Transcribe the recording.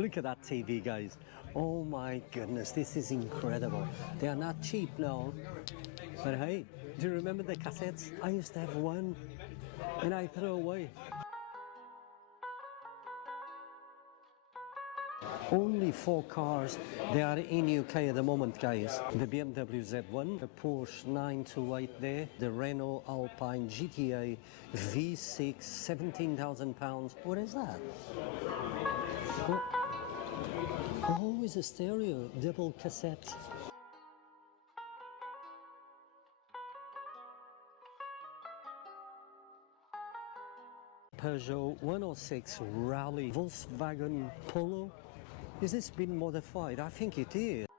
Look at that TV, guys. Oh my goodness, this is incredible. They are not cheap now. But hey, do you remember the cassettes? I used to have one and I threw away. Only 4 cars they are in UK at the moment, guys. The BMW Z1, the Porsche 928 there, the Renault Alpine GTA V6, £17,000. What is that? Oh, it's a stereo, double cassette. Peugeot 106 Rally, Volkswagen Polo. Is this been modified? I think it is.